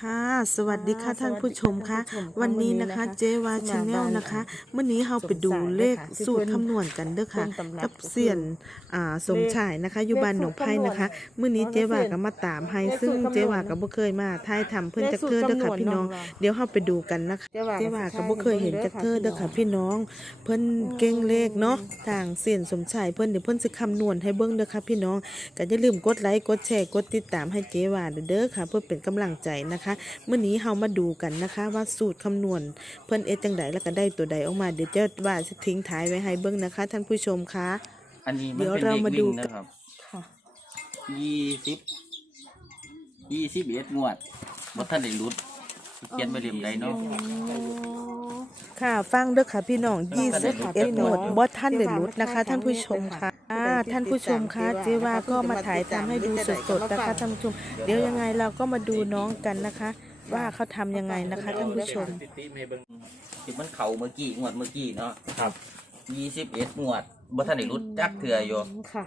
ค่ะ สวัสดีค่ะท่านผู้ชมค่ะ วันนี้นะคะเจวาชาแนลนะคะเมื่อนี้เราไปดูเลขสูตรคำนวณกันเด้อค่ะ กับเสียนอ่าสมชายนะคะอยู่บ้านหนองไผ่นะคะเมื่อนี้เจวาก็มาตามให้ซึ่งเจวาก็บ่เคยมาทายทำเพื่อนจักเธอเด้อค่ะพี่น้อง เดี๋ยวเราไปดูกันนะคะเจวาก็บ่เคยเห็นจักเธอเด้อค่ะพี่น้อง เพิ่นเก่งเลขเนาะทางเสียนสมชายเพิ่นเดี๋ยวเพิ่นสิคำนวณให้เบิ่งเด้อค่ะพี่น้องก็อย่าลืมกดไลค์กดแชร์กดติดตามให้เจวาเด้อค่ะ เพื่อเป็นกำลังใจนะคะเมื่อนี้เรามาดูกันนะคะ ว่าสูตรคำนวณเพิ่นเอ็ดจังใดแล้วก็ได้ตัวใดออกมาเดี๋ยวจะว่าจะทิ้งท้ายไว้ให้เบิ่งนะคะ ท่านผู้ชมคะอันนี้มันเดี๋ยวเป็นเราเลขมาดูวิ่งกันนะครับค่ะ ยี่สิบยี่สิบเอ็ดงวดบ่ท่านได้รุดเขียนไปเรียมใดเนาะ ค่ะ ฟังเด้อค่ะพี่น้อง21หมวดบ่ท่านได้หลุดนะคะ ท่านผู้ชมค่ะอ่า ท่านผู้ชมคะเจว่าก็มาถ่ายทำให้ดูสดๆนะคะท่านผู้ชม เดี๋ยวยังไงเราก็มาดูน้องกันนะคะ ว่าเขาทำยังไงนะคะท่านผู้ชมที่มันเข่าเมื่อกี้งวดเมื่อกี้เนาะครับยี่สิบเอ็ดงวดบ่ท่านได้รุดจักเถื่ออยู่ค่ะ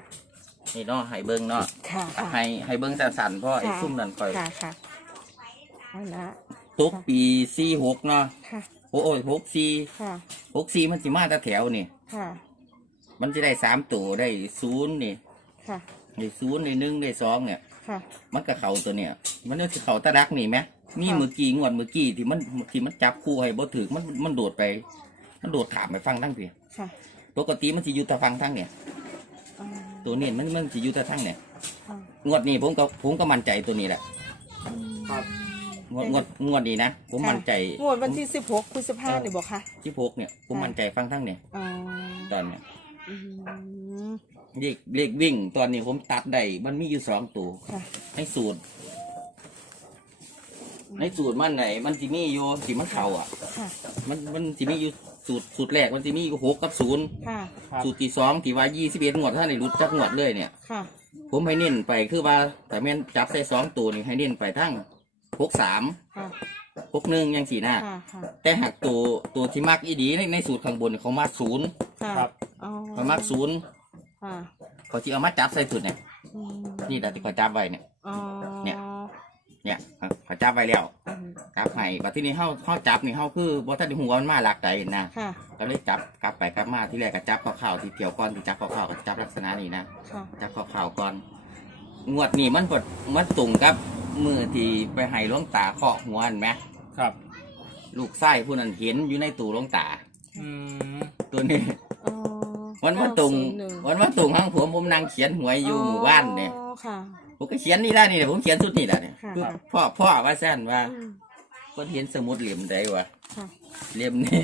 นี่เนาะให้เบิ่งเนาะค่ะค่ะให้ให้เบิ่งสั่นๆเพราะไอ้ค่ะซุ่มนั่นค่อยค่ะค่ะเอาละตกปีสี่หกเนาะค่ะโอ้ยหกสี่ค่ะหกสี่มันสิมาแต่แถวนี่ค่ะ มันจะได้สามตัวได้ศูนย์นี่ค่ะ ได้ศูนย์ได้หนึ่งได้สองเนี่ย ค่ะ มันก็เข่าตัวเนี่ย มันก็สิเข่าตะดักนี่ไหมมีค่ะเมื่อกี้งวดเมื่อกี้ที่มันที่มันจับคู่ให้บ่ถือมันมันโดดไป มันโดดถามไปฟังทั้งทีค่ะปกติมันสิอยู่แตะฟังทั้งเนี่ยอืมตัวนี้มันมันสิอยู่แตะทั้งเนี่ย ค่ะงวดนี้ผมก็ผมก็มั่นใจตัวนี้แหละครับ งวดงวดงวดนี้นะ ผมมั่นใจงวดวันที่16พฤษภาคมนี่บอกค่ะ ที่พกเนี่ย ผมมั่นใจฟังทั้งเนี่ย อ๋อ ตอนเนี่ย อืมเลขเลขวิ่ง ตอนนี้ผมตัดได้มันมีอยู่สองตัวค่ะในสูตรในสูตรมันไหนมันสิมีอยู่สิมันเข่าอะ ค่ะ มันมันสิมีอยู่สูตรสูตรแรกมันสิมีอยู่หกกับศูนย์ค่ะ ครับ สูตรที่สองที่ว่ายี่สิบเอ็ดงวดท่านได้รู้จักงวดเลยเนี่ย ค่ะ ผมให้เน้นไปคือว่าแต่แม่นจับใส่สองตัวนี่ให้เน้นไปทั้งหกสามค่ะ หกหนึ่งยังสี่หน้า ค่ะค่ะแต่หากตัวตัวที่มักอีดีในในสูตรข้างบนเขามักศูนย์ค่ะครับ อ๋อเขามักศูนย์ค่ะเขาที่เอามาจับใส่สูตรเนี่ยอืมนี่แหละที่เขาจับไว้เนี่ย อ๋อเนี่ย เนี่ยเขาจับไว้แล้วอืมจับให้บัดที่นี้เขาเขาจับนี่เขาคือบ่ทันได้หัวมันมาหลักใดนะค่ะก็เลยจับกลับไปกลับมาที่แรกก็จับข่าวๆที่เกี่ยวก่อนที่จับข่าวๆก็จับลักษณะนี้นะ ค่ะจับข่าวๆก่อน งวดนี้มันกดมันตรงกับ มือที่ไปให้หลวงตาเคาะหัวเห็นไหมครับลูกไส้ผู้นั้นเห็นอยู่ในตู้หลวงตา อืมตัวนี้ อ๋อวันมาตรง901วันมาตรงข้างผมผมนั่งเขียนหวยอยู่หมู่บ้านเนี่ยอ๋อค่ะ ผมก็เขียนนี่ได้นี่แหละผมเขียนสุดนี่แหละเนี่ยค่ะคือพ่อพ่อว่าสั้นว่าอืม คนเห็นสมุดเหลี่ยมใดวะค่ะ เหลี่ยมนี่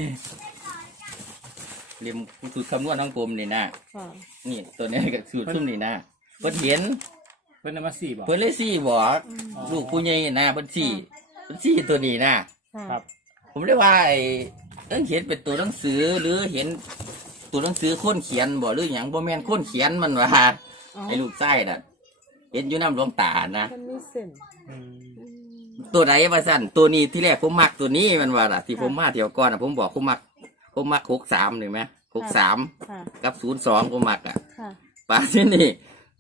เหลี่ยมสูตรคำนวณของผมนี่นะค่ะ นี่ตัวนี้ก็สูตรซุ่มนี่นะเพิ่นเห็นเพิ่นเอามาสี่บอก เพิ่นเลยสี่บอกอืมลูกผู้ใหญ่นะเพิ่นสี่เพิ่นสี่ตัวนี้นะค่ะครับผมเรียกว่าไอ้เอิ้งเห็นเป็นตัวหนังสือหรือเห็นตัวหนังสือคนเขียนบ่หรืออย่างบ่แม่นคนเขียนมันว่าอ๋อไอ้ลูกไส้น่ะ เห็นอยู่น้ำหลวงตานะมันมีเส้นอืมอืมตัวไหนว่าสั่นตัวนี้ที่แรกผมมักตัวนี้มันว่าล่ะที่ผมมาเที่ยวก่อนน่ะผมบอกผมมักผมมักหกสามหนึ่งไหมหกสามค่ะกับศูนย์สองผมมักอะ ค่ะ ป่านที่นี่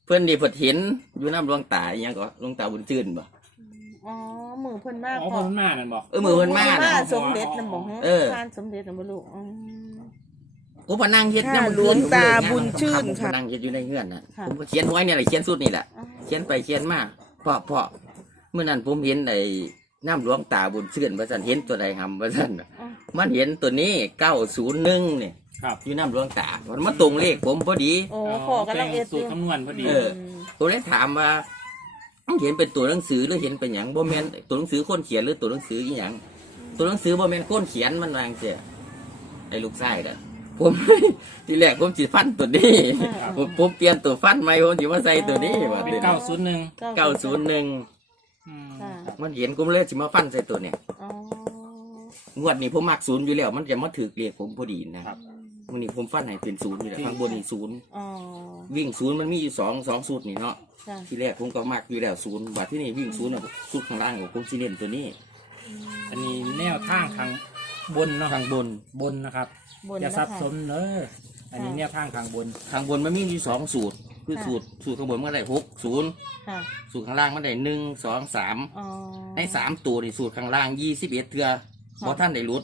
เพื่อนนี่เพิ่นเห็นอยู่น้ำหลวงตาอหยังก็หลวงตาบุญชื่นบ่อ๋อมือเพิ่นมากอ๋อเพิ่นมานั่นบอก เออมือเพิ่นมามือน่ะ สมเด็จนะบอกฮะเออ ทานสมเด็จนะบ่ลูกอืม ผมมานั่งเฮ็ดค่ะเนี่ยมันหลวงตาบุญชื่นผมค่ะมานั่งเฮ็ดอยู่ในเฮือนน่ะค่ะผมก็เขียนไว้เนี่ยแหละเขียนสุดนี่แหละอ๋อเขียนไปเขียนมาเพราะเพราะเมื่อนั้นผมเห็นไอ้น้ำหลวงตาบุญชื่นว่าซั่นเห็นตัวใดหำว่าซั่นน่ะอ๋อมันเห็นตัวนี้901นี่ ครับอยู่น้ำหลวงตามันมาตรงเลขผมพอดี โอ้ขอกำลังเอ็ดสูตรคำนวณพอดี เออผมเลยถามว่าเห็นเป็นตัวหนังสือหรือเห็นเป็นหยังบ่แม่นตัวหนังสือคนเขียนหรือตัวหนังสืออีหยังตัวหนังสือบ่แม่นคนเขียนมันวาจังเสียไอ้ลูกไส้น่ะผม ทีแรกผมสิฟันตัวนี้ผมผมเปลี่ยนตัวฟันใหม่ผมสิมาใส่ตัวนี้ว่าเป็นเก้าศูนย์หนึ่งเก้าศูนย์หนึ่งค่ะมันเห็นผมเลยสิมาฟันใส่ตัวเนี่ยอ๋องวดนี้ผมมักศูนย์อยู่แล้ว มันจะมาถือเรียกผมพอดีนะครับ วันนี้ผมฟันให้เป็นศูนย์อยู่แล้วข้างบนนี่ศูนย์อ๋อ วิ่งศูนย์มันมีอยู่สองสองสูตรนี่เนาะค่ะทีแรกผมก็มักอยู่แล้วศูนย์บัดที่นี่วิ่งศูนย์อะสูตรข้างล่างของผมสิเน้นตัวนี้อันนี้แนวทางทางบนเนาะข้างบนบนนะครับบนอย่านะสับคะสนเลยอันนี้แนวทางทางบนข้างบนมันมีอยู่สองสูตร คือค่ะสูตรสูตรข้างบนมันได้หกศูนย์ค่ะ สูตรข้างล่างมันได้หนึ่งสองสามอ๋อในสามตัวนี่สูตรข้างล่างยี่สิบเอ็ดเทือค่ะเพราะท่านได้รุด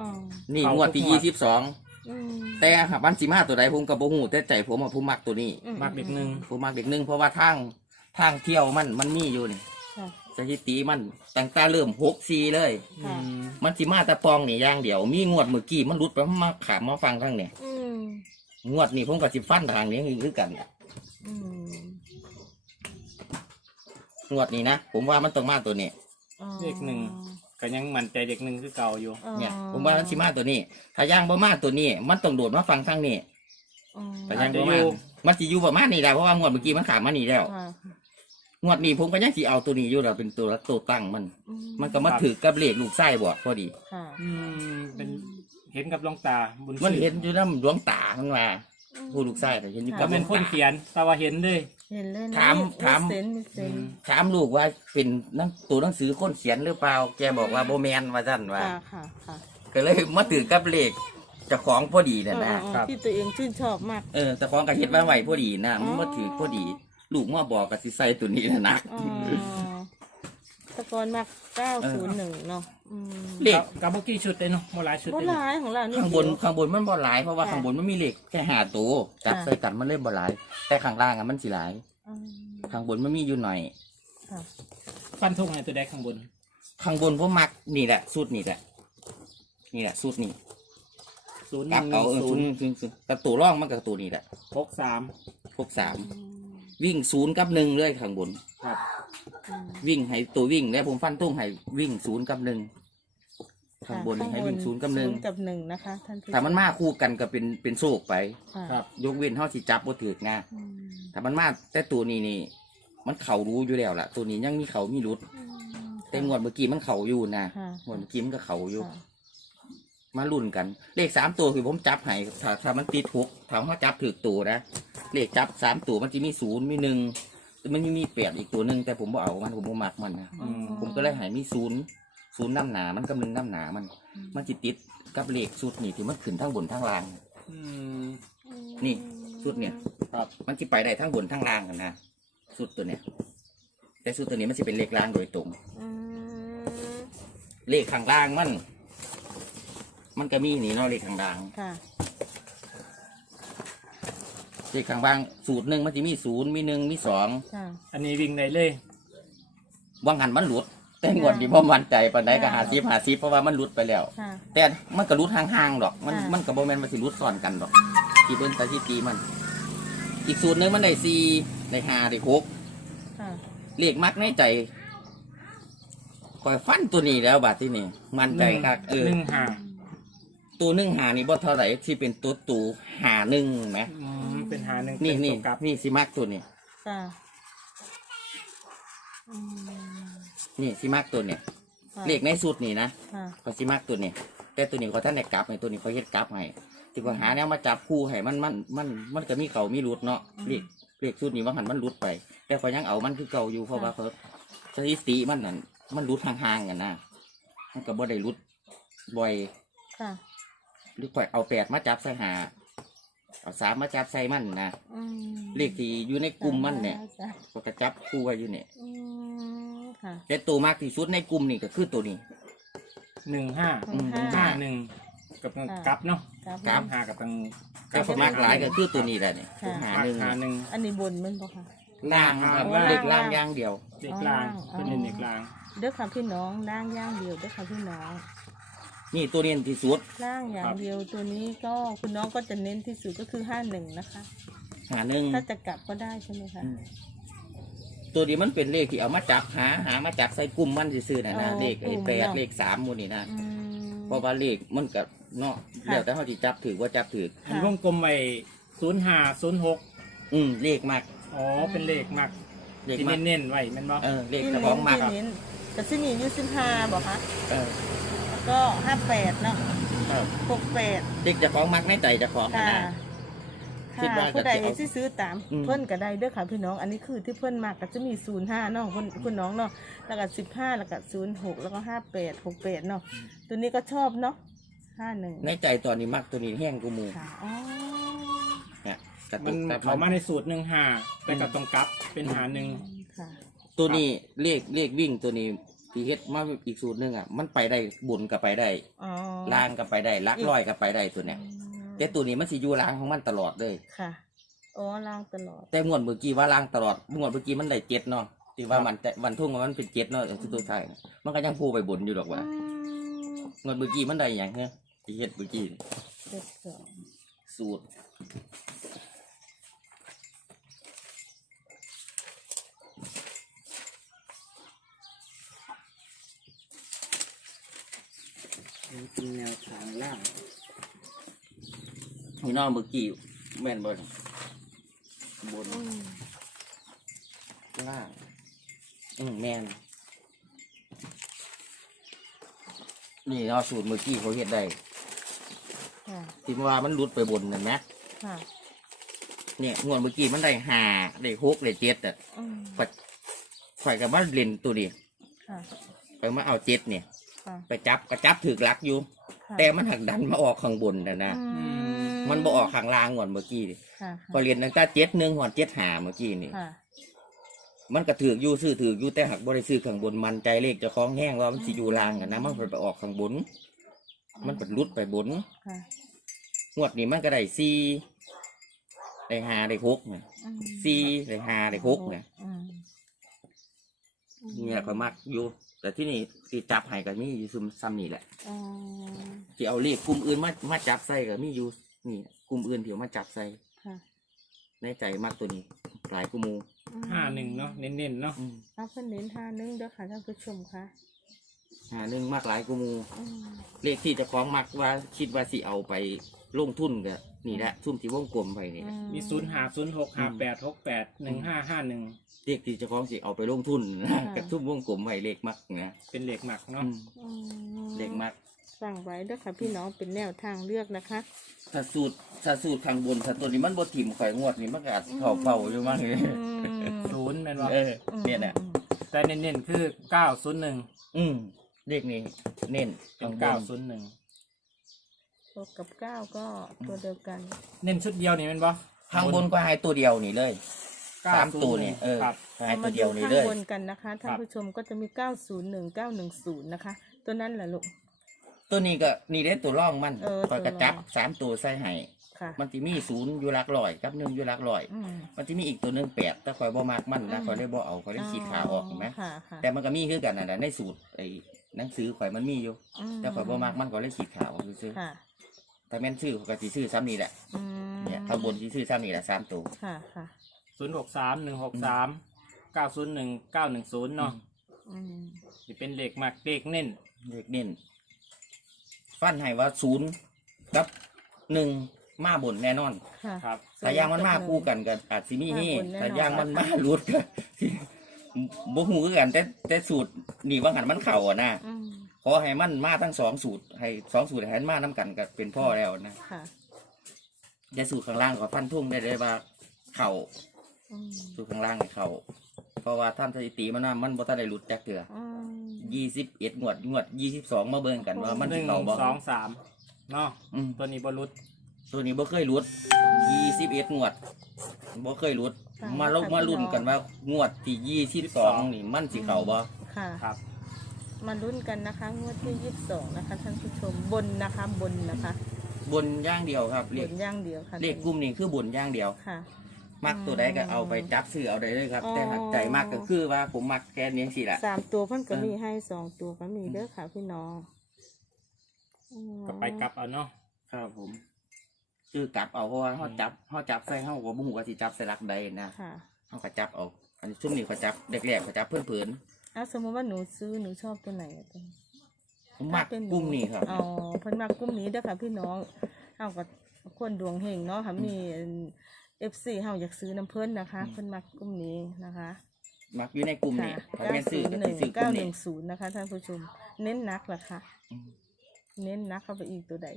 อ๋อ นี่งวดที่ยี่สิบสองอืม แต่หากวันสิมาตัวใดผมกับโบหูแต่ใจผมอะผมมักตัวนี้อืมักเด็กหนึ่งผมมักเด็กหนึ่งเพราะว่าทางทางเที่ยวมันมันมีอยู่นี่ค่ะ สถิติมันตั้งแต่เริ่มหกซีเลย ค่ะ อืมมันสิมาแตะปองนี่อย่างเดียว มีงวดเมื่อกี้มันรุดไปมาขามมาฟังข้างเนี่ยอืมงวดนี้ผมกับสิฟันทางนี้คือกันอืมงวดนี้นะผมว่ามันต้องมาตัวนี้ อ๋อเด็กหนึ่ง ก็ยังมั่นใจเด็กหนึ่งคือเก่าอยู่ อ๋อเนี่ยผมว่ามันสิมาตัวนี้ ถ้าย่างบ่มาตัวนี้ มันต้องโดดมาฟังทางนี้อ๋อถ้าย่างบ่มามันสิอยู่ประมาณนี้แหละเพราะว่างวดเมื่อกี้มันขามมานี่แล้ว ค่ะงวดนี้ผมก็ยังสิเอาตัวนี้อยู่แล้วเป็นตัวละตัวตั้งมัน อืมันก็มาถือกับเลขลูกไส้บอดพอดี ค่ะอืมเป็นเห็นกับหลวงตาบุญมันชื่อเห็นอยู่น้ำดวงตามันมาผู้ลูกไส้แต่เห็นอยู่ก็กับเป็นคนเขียนแต่ว่าเห็นเลย เห็นเลยนะถามถาม เซนมีเซนถามลูกว่าเป็นหนังตัวหนังสือคนเขียนหรือเปล่า แกบอกว่าโบแมนว่าท่านว่า ค่ะค่ะค่ะก็เลยมาถือกับเลขเจะของพอดีน่ะนะเออเออที่ตัวเองชื่นชอบมาก เออแต่ของก็เฮ็ดไว้ไหวพอดีนะมันมาถือพอดี ลูกมาบอกกับสิใส่ตัวนี้นะนะ อ๋อแตะกอนมากเก้าศูนย์หนึ่งเนาะอืม เลขกับบุกี้ชุดเลยเนาะโมหลายชุดโบเลยเนาะราณของเรานี่ข้างบนข้างบนมันบ่หลายเพราะว่าค่ะข้างบนมันมีเลขแค่ห้าตัวจับค่ะใส่กันมันเลยบ่หลาย แต่ข้างล่างอะมันสิหลาย อืม ข้างบนมันมีอยู่หน่อยค่ะฟันทุ่งให้ตัวแดกข้างบน ข้างบนผมมักนี่แหละสูตรนี่แหละนี่แหละสูตรนี่ศูนย์หกลันึ่บงเอาเออศูศูนนย์ย์ศูนย์ศูนย์แต่ตัวร่องมันกับตัวนี้แหละหกสามพวกสาม วิ่งศูนย์กับหนึ่งเลยข้างบน ครับอืมวิ่งให้ตัววิ่งแล้วผมฟันตุ้งให้วิ่งศูนย์กับหนึ่งข้างบนนี่ค่ะให้วิ่งศูนย์กับหนึ่งศูย์กับหนึ่งนะคะท่านผู้ชถ้ามันมาคู่กันก็เป็นเป็นโศกไป ค่ะครับ ยกเว้นเท่าสิจับบ่ถือกงาอืมถ้ามันมาแต่ตัวนี้นี่ มันเข่ารู้อยู่แล้วล่ะ ตัวนี้ยังมีเขามีรุดอืมแต่งวดเมื่อกี้มันเข่าอยู่นะค่ะงวดเมื่อกี้มันก็เข่าอยู่ ค่ะ มาลุ้นกัน เลขสามตัวคือผมจับให้ถ้าถ้ามันติดหกถามว่าจับถือตัวนะ เลขจับสามตัวมันจะมีศูนย์มีหนึ่งมันมีแปดอีกตัวหนึ่งแต่ผมบ่เอามันผมบ่มักมันนะอืมผมก็เลยใหายมีศูนย์ศูนย์น้ำหนา มันกำลังน้ำหนามัน มันจิติดกับเลขสุดนี่ที่มันขึ้นทั้งบนทั้งล่างอืมนี่สุดเนี่ยครับมันจะไปได้ทั้งบนทั้งล่างกันนะสุดตัวเนี่ย แต่สุดตัวนี้มันจะเป็นเลขล่างโดยตรงอืมเลขข้างล่างมัน มันก็มีนี่เนาะเลขข้างล่างค่ะเลขข้างล่างสูตรหนึ่งมันจะมีศูนย์มีหนึ่งมีสองค่ะ อันนี้วิ่งได้เลย ว่างหันมันหลุด แต่งวดที่พ่มั่นใจปานใดก็ค่ะหาซิบหาซิบเพราะว่ามันหลุดไปแล้ว ค่ะ แต่มันก็รุดห่างๆดอก มันอ่ามัมันกับโบแมนมันสิรุดซ้อนกันดอกที่เบิ้งแต่ที่ตีมัน อีกสูตรหนึงมันได้สี่ได้ห้าได้หก ค่ะเลขมักในใจคอยฟันตัวนี้แล้วบาดที่นี่มันใจคักเออหนึ่งห้า ตัวหนึ่งหานี่บ่เท่าไหร่ที่เป็นตัวตูหาหนึ่งไหมอืมเป็นหาหนึ่งนี่เป็นี่ตัวกลับนี่สิมักตัวนี้ค่ะอืมนี่สิมักตัวเนี่ยค่ะเลขในสูตรนี่นะค่ะเขาสิมักตัวนี้แต่ตัวนี้เขาท่านได้กลับให้ตัวนี้เขาเฮ็ดกลับให้ที่ว่าหาแนวมาจับคู่ให้มันมันมันมันก็มีเขามีรุดเนาะเลขเลขสูตรนี้ว่าหันมันรุดไป แต่เขายังเอามันคือเก่าอยู่เพราะว่าเขาสถิติมันนั่นมันรุดห่างๆกันนะมันก็บ่ได้รุดบ่อย ค่ะ หรือปล่อยเอาแปดมาจับใส่หาเอาสามมาจับใส่มันนะอืมเลขที่อยู่ในกลุ่มมันเนี่ยจ้ะก็กระจับคู่ไว้อยู่เนี่ยอืมค่ะแต่ตัวมากที่สุดในกลุ่มนี่ก็คือตัวนี้ หนึ่งห้าหนึ่งห้า ห้าหนึ่งกับกลับเนาะครับกลับห้ากับตังแต่ผมมากหลายก็คือตัวนี้แหละเนี่ยค่ะ หาหาหนึ่งหาหนึ่ง อันนี้บนมันปะคะล่างครับล่างเด็กล่างอย่างเดียว เด็กลางอ๋อ เป็นเน้นเด็กลาง เด้อค่ะพี่น้องล่างย่างเดียวเด้อค่ะพี่น้อง นี่ตัวเน้นที่สุดล่างอย่างเดียวตัวนี้ก็คุณน้องก็จะเน้นที่สุดก็คือห้าหนึ่งนะคะ หาหนึ่งถ้าจะกลับก็ได้ใช่ไหมคะอืมตัวนี้มันเป็นเลขที่เอามาจับหาหามาจับใส่กลุ่มมันซื่อๆนะนะอ๋อเลขไอ้กลุ่มแปดเนาะเลขสามหมูนี่นะอืมเพราะว่าเลขมันกับเนาะค่ะเดี๋ยวแต่เขาจะจับถือว่าจับถืออันวงกลมไว้ศูนย์ห้าศูนย์หกอืมเลขมากอ๋อเป็นเลขมักเลขที่มากเน้นๆไว้แมันบ่เออเลขที่เจ้าเน้ขอนงมากที่เน้นแต่ที่นี่อยูสิบห้าบอกคะเออแล้ว ก็ห้าแปดเนาะเออหกแปดเลขเจ้าของมักในใจเจ้าของค่ะนะคิดค่ะว่าจะผู้ใดเอาที่ซื้อตามอืม เพิ่นก็ได้เด้อค่ะพี่น้องอันนี้คือที่เพิ่นมากก็จะมีศูนย์ห้าเนาะคุณคุณน้องเนาะแล้วก็สิบห้าแล้วก็ศูนย์หกแล้วก็ห้าแปดหกแปดเนาะตัวนี้ก็ชอบเนาะห้าหนึ่งในใจตอนนี้มักตัวนี้แห้งกูมูค่ะอ๋อเนี่ยกระมัตุนกกลับเขามามาในสูตรหนึ่งหาแต่กับตรงกลับเป็นหาหนึ่งค่ะ ตัวนี้เลขเลขวิ่งตัวนี้ ที่เฮ็ดมาอีกสูตรหนึงอะมันไปได้บุญก็ไปได้อ๋อล่างก็ไปได้ลักร้อยก็ไปได้ตัวเนี้ยแต่ตัวนี้มันสิอยู่ล่างของมันตลอดเลย ค่ะอ๋อล่างตลอด แต่งวดเมื่อกี้ว่าล่างตลอดงวดเมื่อกี้มันได้เจ็ดเนาะที่ว่ามันแต่วันทุ่งมันเป็นเจ็ดเนาะที่ตัวไทายมันก็ยังพูไปบนอยู่หรอกว่าอืมงวดเมื่อกี้มันได้อย่างเงี้ยที่เฮ็ดเมื่อกี้เจ็ดสองสูตร เป็นแนวทางล่างพี่น้องเมื่อกี้แม่นบนบนอืมล่าง อืมแม่นนี่เนาะสูตรเมื่อกี้เขาเฮ็ดได้ค่ะที่ว่ามันหลุดไปบนนั่นนะค่ะเนี่ยงวดเมื่อกี้มันได้ห้าได้หกได้เจ็ดอะอืมข่อยข่อยกับว่าเล่นตัวนี้ค่ะไปมาเอาเจ็ดเนี่ย ค่ะ ไปจับก็จับถือลักอยู่ ค่ะแต่มันหักดันมาออกข้างบนนะนะอืมันบ่ออกข้างล่างงวดเมื่อกี้นี่ค่ะพอเรียนตั้งแต่เจ็ดหนึ่งหอดเจ็ดหาเมื่อกี้นี่ ค่ะ มันก็ถือกอยู่ซื้อถือกอยู่แต่หักบริซื้อข้างบนมันใจเลขเจะคล้าของแห้งว่ามันสิอยู่ล่างกันนะมันไปออกข้างบน มันเป็นรุดไปบนค่ะงวดนี้มันก็ได้สี่ได้ห้าได้หกเนี่ยอืมสี่ได้ห้าได้หกเนี่ยอืมเนี่ยก็มักอยู่ แต่ที่นี่ที่จับให้ก็มีอยู่ซุมซ้ำนี่แหละอ๋อที่เอาเลขกลุ่มอื่นมามาจับใส่ก็มีอยู่นี่กลุ่มอื่นที่เอามาจับใส่ค่ะในใจมากตัวนี้ หลายกูมูอืมห้าหนึ่งเนาะเน้นๆเนาะอืมเอาเพิ่นเน้นห้าหนึ่งเด้อค่ะท่านผู้ชมค่ะหาหนึ่งมากหลายกูมู อืมเลขที่เจะคล้าของมักว่าคิดว่าสิเอาไป ลงทุนก็นี่แหละซุ่มที่วงกลมไปนี่อืมีศูนย์หาศูนย์หกหาแปดหกแปดหนึ่งห้าห้าหนึ่งเลขที่เจะคล้าของสิเอาไปลงทุนนะกับซุ่มวงกลมไว้เลขมักนะเป็นเหล็กหมักเนาะอืมอืมเลขมัก สั่งไว้เด้อค่ะพี่น้องเป็นแนวทางเลือกนะคะ ถ้าสูตรถ้าสูตรข้างบนถ้าตัวนี้มันบดถิ่มข่อยงวดนี่มันก็อาจเผาเผาๆอยู่มั้งอืมศูนย์เป็นว่าเออเนี่ยแหละแต่เน้นๆคือเก้าศูนย์หนึ่งอืมเลขนี้เน้นเป็ข้านงบเก้านศูนย์หนึ่ง หกกับเก้าก็ตัวเดียวกันเน้นชุดเดียวนี่เป็นปะข้างบนก็ให้ตัวเดียวนี่เลยเก้าสามศูตัวนย์หนี่นึ่งเออครับ ให้เอาตัมาวเดีดูยวนี่ข้างเลยบนกันนะคะท่านผู้ชมก็จะมี 901 910 นะคะ ตัวนั้นแหละลูก ตัวนี้ก็นี่ได้ตัวร่องมันเออคอยกระจับตัวร่อง สามตัวใส่ให้ค่ะมันจะมีศูนย์อยู่หลักร้อยกับหนึ่งอยู่หลักร้อย อืมมันจะมีอีกตัวหนึ่งแปดแต่คอยบ่มากมันนะอืมคอยได้บ่เอาคอยได้ขีดขาออกเห็นไหมค่ะค่ะแต่มันก็มีคือกันนะในสูตรไอ้หนังสือข่อยมันมีอยู่ มแต่ข่อยบ่มากมันก็เลยขีดขาออกซื้อค่ะๆ แต่แม่นซื้อก็สิซื้อซ้ำนี่แหละอืมเนี่ยข้างบนสิซื้อซ้ำนี่แหละสามตัว ค่ะค่ะศูนย์หกสามหนึ่งหกสามเก้าศูนย์หนึ่งเก้าหนึ่งศูนย์เนาะอืมนี่เป็นเหล็กหมักเหล็กเน้นเลขเน้นฟันให้ว่าศูนย์กับหนึ่งมาบนแน่นอนค่ะ ครับถ้าย่างมันมาคู่กันก็อาจสิมีนี่มาบนแน่นอนถ้าย่างมันมาหลุดก็บ่ฮู้คือกันแต่แต่สูตรนี่ว่าหันมันเข้าอะนะอืมข อให้มันมาทั้งสองสูตร ให้สองสูตรให้มันมานํกันก็เป็นพ่อแล้วนะค่ะแต่สูตรข้างล่างก็ฟันทุ่งได้เลยว่า เข้าอืมสูตรข้างล่างให้เข้าเพราะว่าท่านสถิติมันว่ามันบ่ทันได้หลุดจักเทื่ออืม21งวดงวด22มาเบิ่งกันว่ามันหสินึ่งเข้าบ่สองสามเนาะอืม ตัวนี้บอลุดตัวนี้บ่เคยหลุด21งวดบ่เคยหลุด มาลงมาลุ้นกันว่างวดที่22นี่มันสิเข้าบ่ค่ะ ครับ มาลุ้นกันนะคะ งวดที่22นะคะ ท่านผู้ชมบนนะคะบนนะคะบนอย่างเดียวครับเลบขนอย่างเดียวค่ะเลขกลุ่มนี้คือบนอย่างเดียว ค่ะ มักตัวใดก็เอาไปจับซื้อเอาได้เลยครับ อ๋อ แต่หักใจมากก็คือว่าผมมักแค่นี้สิละ สามตัวเพิ่นก็เออมีให้สองตัวก็มีเด้อค่ะพี่น้องอืมก็ไปกลับเอาเนาะครับผมซื้อกลับเอาเพราะว่าเขาจับเขาจับใส่เขาก็บุ้งว่าสิจับใส่รักใดนะค่ะ เขาก็จับเอาอันนี้ช่วงนี้เขาจับเด็กแรกเขาจับเพื่อนเพื่อนเอาสมมติว่าหนูซื้อหนูชอบตัวไหนอะตัวผมมักถ้าเป็นหกลุ่มนี้ครับ อ๋อเพิ่นมักกลุ่มนี้เด้อค่ะพี่น้องเอาก็คนดวงเฮงเนาะค่ะมีเอฟซีเฮาอยากซื้อน้ำเพิ่นนะคะ เพิ่นมักกลุ่มนี้นะคะมักอยู่ในกลุ่มนี้ค่ะถ้าแม่นซื้อก็สิ901ซื้อกลุ่มนี้910นะคะท่านผู้ชม เน้นนักเหรอคะอืมเน้นนักเข้าไปอีกตัวใด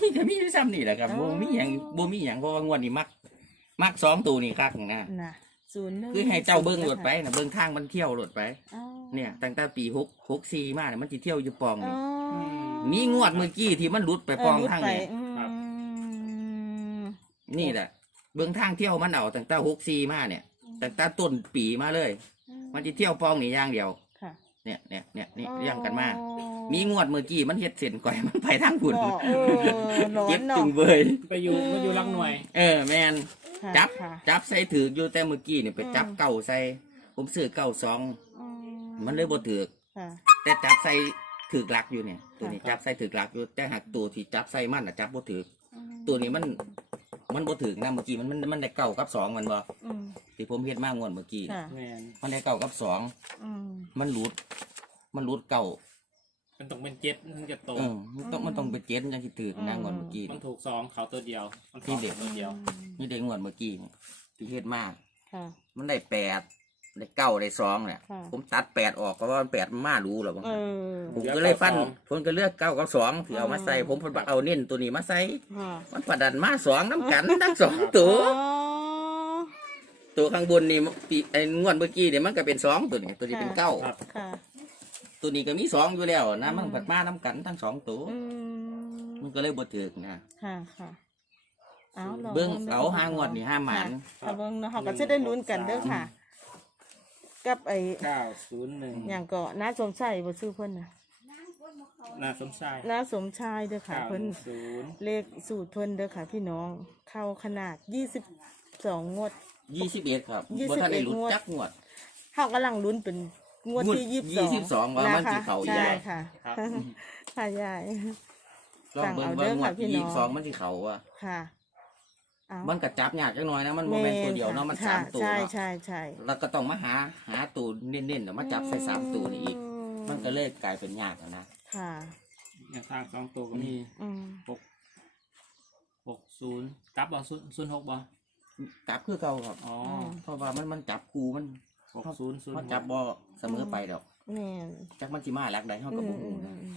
นี่ก็มีอยู่ซ้ำนี่แหละครับอ๋อ บ่มีหยังบ่มีหยังเพราะว่างวดนี้มัก มักสองตัวนี่คักนะน่ะ ศูนย์หนึ่งคือให้เจ้าเบิ้งรถไปนะเบิ้งทางมันเที่ยวรถไป อ๋อเนี่ยตั้งแต่ปีหกหกสี่มาเนี่ยมันสิเที่ยวอยู่ปองอ๋อนี่มีงวดเมื่อกี้ที่มันหลุดไปปองเรุดทางไปนี้อืมครับนี่แหละเบื้องทางเที่ยวมันเอาตั้งแต่หกซีมาเนี่ยตั้งแต่ต้นปีมาเลย มันจะเที่ยวปองนี่อย่างเดียว ค่ะเนี่ยเนี่ยเนี่ยนี่เรียงกันมามีงวดเมื่อกี้มันเฮ็ดเส้นก่อยมันไปทางหุ่นเนาะเออร้อเจ็นบเนาะ จึงเบยไปอยู่ไปอยู่รักหน่วย เออแมนค่ะ จับค่ะ จับใส่ถือกอยู่แต่เมื่อกี้นี่ไปจับอืมเก่าใส่ ผมซื้อเก่าสอง อืมันเลยบ่ถือกค่ะ แต่จับใส่ถือกหลักอยู่เนี่ย ตัวนี้ค่ะ จับใส่ถือกหลักอยู่แต่หากตัวที่จับใส่มันอะจับบ่ถือกตัวนี้มัน มันบ่ถือกนะเมื่อกี้มันมันมันได้เก่ากับสองมันบ่อืมที่ผมเฮ็ดมางวดเมื่อกี้ค่ะแมนมันได้เก่ากับสองอืมมันหลุด มันหลุดเก่า มันต้องเป็นเจ็ดมันจะโตเออมันต้องมันต้องไปเจ็ดจังสิถือกนะงวดเมื่อกี้มันนี่ถูกสองเขาตัวเดียว มันที่เขาเด็กตัวเดียว นี่ได้งวดเมื่อกี้นี่ที่เฮ็ดมาค่ะ มันได้แปดได้เก้าได้สองเนี่ยค่ะ ผมตัดแปดออกเพราะว่ามันแปดมันมารู้หรอบ้างเออ ผมก็เลยฟันผมก็เลือกเก้ากับสองที่เอามาใส่ ผมเพนเอาเน้นตัวนี้มาใส่ ค่ะมันประดันมาสองน้ำกัน ทั้งสองตัว อ๋อตัวข้างบนนี่ปีไอ้งวดเมื่อกี้เนี่ยมันก็เป็นสองตัวนี้ตัวนี้เป็นเก้าครับค่ะ ตัวนี้ก็มีสองอยู่แล้วนะอืมมันผัดมาน้ำกันทั้งสองตัว อืมมันก็เลยบ่ถึกนะค่ะค่ะเอาลเบิ้งเอาห้างวดนี่ห้าหมานค่ะเบิ้งเนาะเขาก็จะได้ลุ้นกันเด้อค่ะ กับไอ้เก้าศูนย์หนึ่งอย่างก็น้าสมชายบ่ชื่อเพิ่นน่ะน่าสมชายน้าสมชายเด้อค่ะเก้าเพิ่น ศูนย์เลขสูตรเพิ่นเด้อค่ะพี่น้อง เข้าขนาดยี่สิบสองงวด ยี่สิบเอ็ดครับ21บ่ทันได้รู้งวด จักงวด เขากำลังลุ้นเป็น งวดงวดที่ยี่สิบสอง22ว่ามันสิเข้าอีกใช่แล้วค่ะครับค่ะยาย ลองเบิ้งสั่งเอาเบิ้งเด้องวค่ะดพี่ที่น้องสองมันสิเขาอะค่ะเอามันกระจับยากจังน้อยนะมันโมเมนต์ตัวเดียวเนาะมันสามตัวใช่เนาะใช่ใช่แล้วก็ต้องมาหาหาตัวเน้นๆเดี๋ยวมาจับใส่สามตัวนี่อีก มันก็เลยกลายเป็นยากอะนะ ค่ะ แนวทางสองตัวก็มีอืมหกหกศูนย์กลับบ่ศูนย์ศูนย์หกบ่กลับคือเก่าครับ อ๋อเพราะว่ามันมันจับกูมัน หกศูนย์ศูนย์มันจับบ่เสมอไปดอกแม่นจักมันสิมาหลักใดเฮาก็อืบ่มอืฮู้มนะอืม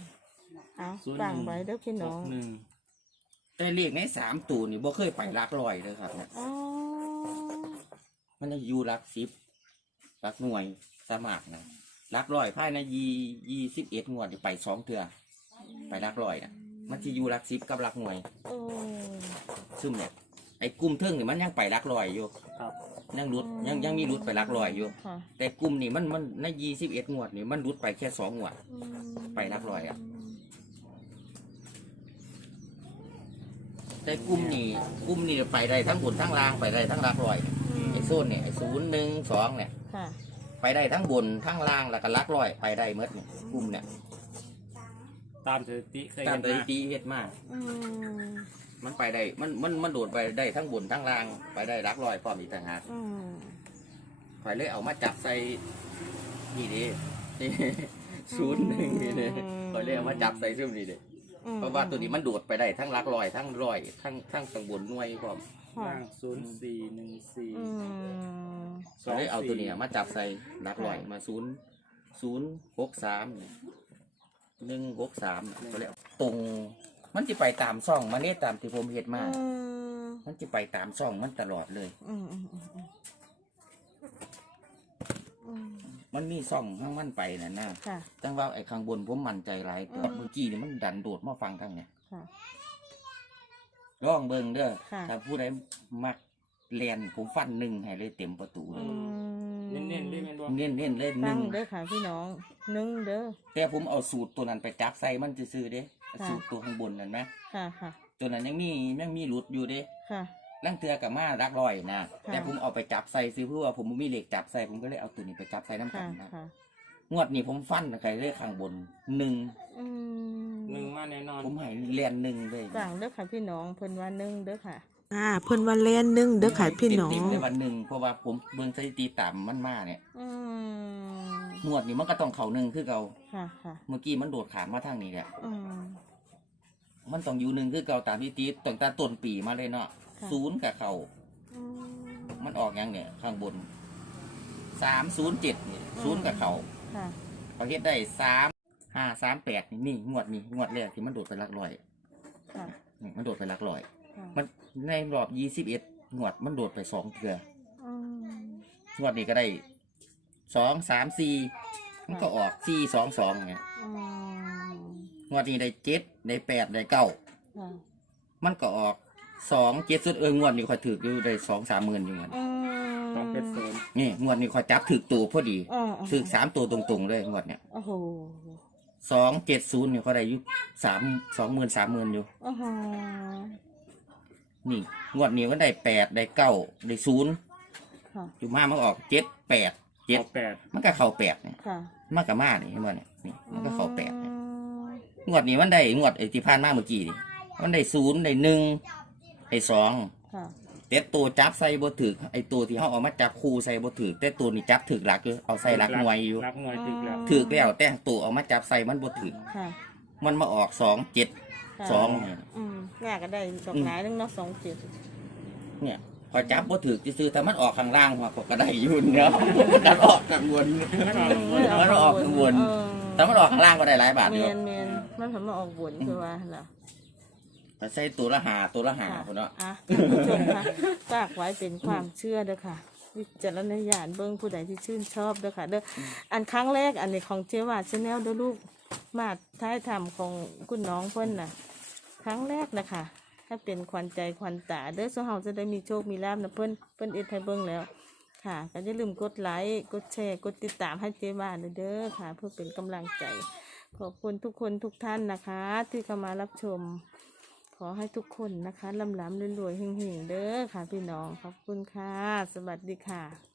เอาศูนย์ฟังหนึ่งไว้เด้อพี่หน้อกงหนึ่งแต่เลขในสามตัวนี่บ่เคยไปหลักร้อยเลยครับเนี่ยอ๋อมันจะอยู่หลักสิบหลักหน่วยสมัครนะหลักร้อยภายในยี่ยี่สิบเอ็ดงวดนี่ไปสองเทื่อไปหลักร้อยนะมันจะอยู่หลักสิบกับหลักหน่วย โอ้ซึ่งเนี่ยไอ้กลุ่มเทิงนี่มันยังไปหลักร้อยอยู่ ครับ ยังรุดยังยังมีรุดไปหลักร้อยอยู่ ค่ะแต่กลุ่มนี่มันมันในยี่สิบเอ็ดงวดนี่มันรุดไปแค่สองงวด อืมไปหลักร้อยอะ แต่กลุ่มนี่กลุ่มนี่ไปได้ทั้งบนทั้งล่างไปได้ทั้งหลักร้อยอืมไอ้โซนเนี่ยไอ้ศูนย์หนึ่งสองเนี่ยค่ะไปได้ทั้งบนทั้งล่างแล้วก็หลักร้อยไปได้เมื่เนี่ยกลุ่มเนี่ยตามสถิติเคยตาเห็มนสถิมาติเฮ็ดมาอืม มันไปได้ มัน มัน มันโดดไปได้ทั้งบนทั้งล่าง ไปได้หลักร้อยพร้อมอีกต่างหากอืมไปเลยเอามาจับใส่นี่ดินี่ศูนย์หนึ่งนี่เลยไปเลยเอามาจับใส่ซึ่งนี่ดิอืมเพราะว่าตัวนี้มันโดดไปได้ทั้งหลักร้อยทั้งร้อยทั้งทั้งตังบนหน่วยพร้อมค่ะล่างศูนย์สี่หนึ่งสี่อืมก็เลยเอาตัวเนี้ยมาจับใส่หลักร้อยมาศูนย์ศูนย์หกสามหนึ่งหกสามก็เลยเอาตรง มันจะไปตามช่องมันเนี่ยตามที่ผมเห็นมา อืมมันจะไปตามช่องมันตลอดเลย อืมอืมอืมอืมอืมมันมีช่องข้างมันไปน่ะนะค่ะ ตั้งว่าไอ้ข้างบนผมมั่นใจหลายแต่อืมเมื่อกี้นี่มันดันโดดมาฟังทางเนี่ยค่ะร้องเบิ่งเด้อค่ะ ถ้าผู้ใดมักแลนผมฟันหนึ่งให้เลยเต็มประตูเลอืยมเน้นๆได้ไหมนบ่เน้นเน้นๆเลยหตั้นึ่งงเด้อค่ะพี่น้องหนึ่งเด้อแต่ผมเอาสูตรตัวนั้นไปจับใส่มันซื่อๆเด้ ค่ะ สูตรตัวข้างบนนั่นไหมค่ะค่ะตัวนั้นยังมียังมีหลุดอยู่เด้ค่ะ ลังเทือกับมารักร้อยนะค่ะแต่ผมเอาไปจับใส่ซื้อเพื่อว่าผมบ่มีเหล็กจับใส่ผมก็เลยเอาตัวนี้ไปจับใส่น้ำกัค่ะนนะค่ะงวดนี้ผมฟันใครเลยข้างบนหนึ่งอืมหนึ่งมาแน่นอนผมให้เรียนหนึ่งเลยสั่งเด้อค่ะพี่น้องเพิ่นว่าหนึ่งเด้อค่ะ อ่าเพิ่นว่าแลนหนึ่งเด้อค่ะพี่น้องติดๆในวันหนึ่งเพราะว่าผมเบิ่งสถิติต่ำมันมาเนี่ย อืม งวดนี้มันก็ต้องเข่าหนึ่งคือเก่าค่ะค่ะเมื่อกี้มันโดดขามมาทางนี้แหละอืม มันต้องอยู่หนึ่งคือเก่าตามที่ตีตั้งแต่ต้นปีมาเลยเนาะค่ะ ศูนย์กับเข่าอืม มันออกยังเนี่ย ข้างบนสามศูนย์เจ็ดนี่ศูนย์กับเข่าค่ะประเทศได้สามห้าสามแปดนี่นี่งวดนี่งวดแรกที่มันโดดไปหลักร้อยค่ะนี่มันโดดไปหลักร้อย ค่ะมันในรอบยี่สิบเอ็ดงวดมันโดดไปสองเทือ อืมงวดนี้ก็ได้ สองสามสี่มันก็ออกสี่สองสองไงอืมงวดนี้ได้เจ็ดได้แปดได้เก้าค่ะมันก็ออกสองเจ็ดสุดเอองวดนี้คอยถืออยู่ได้สองสามหมื่นอยู่เงินอืมสองเจ็ดศูนย์นี่งวดนี้คอยจับถือตัวพอดีอ่าถือสามตัวตรงๆเลยงวดเนี้ยโอ้โหสองเจ็ดศูนย์เนี่ยเขาได้อยู่สามสองหมื่นสามหมื่นอยู่ โอ้โหนี่งวดนี้มันได้แปดได้เก้าได้ศูนย์ค่ะ อยู่มามันออกเจ็ดแปด เจ็ด เอาแปดมันก็เข้าแปดเนี่ยค่ะมันก็มานี่เห็นบ่เนี่ยนี่มันก็เข้าแปดเนี่ยอืมงวดนี้มันได้งวดไอ้ที่ผ่านมาเมื่อกี้นี่มันได้ศูนย์ได้หนึ่งได้สองค่ะแต่ตัวจับใส่บ่ถือไอ้ตัวที่เขาเอามาจับคู่ใส่บ่ถือแต่ตัวนี้จับถือหลักอยู่เอาใส่หลักหน่วยอยู่รักหน่วยถึกแล้วถือแล้วแต่ตัวเอามาจับใส่มันบ่ถือค่ะมันมาออกสองเจ็ดค่ะสองอืมง่ายก็ได้ดอกหลายนึงเนาะสองเจ็ดเนี่ย พอจับบ่ถือซื้อๆแต่มันออกข้างล่างมาก็ได้อยู่เนาะมันดันออกข้างบนมันออกมันออกข้างบนเออแต่มันออกข้างล่างก็ได้หลายบาทเมอยู่นเมนมันทำมาออกบนคือว่าเหรอแต่ใส่ตัวละหาตัวละหาค่ะพุ่นเนาะอะท่านผู้ชมค่ะฝากไว้เป็นความเชื่อเด้อค่ะวิจารณญาณเบิ่งผู้ใดที่ชื่นชอบเด้อค่ะเด้อออันครั้งแรกอันนี้ของเจวาชาแนลเด้อลูกมาท้ายทำของคุณน้องเพิ่นน่ะ ครั้งแรกนะคะ ถ้าเป็นควันใจควันตาเด้อสเฮาจะได้มีโชคมีลาบนะเพิ่นเพิ่นเอ็ดให้เบิ่งแล้ว ค่ะก็อย่าลืมกดไลค์กดแชร์กดติดตามให้เจวาเด้อค่ะ เพื่อเป็นกำลังใจ ขอบคุณทุกคนทุกท่านนะคะ ที่เข้ามารับชม ขอให้ทุกคนนะคะลำล้ำรวยๆเฮงๆเด้อค่ะพี่น้องขอบคุณค่ะ สวัสดีค่ะ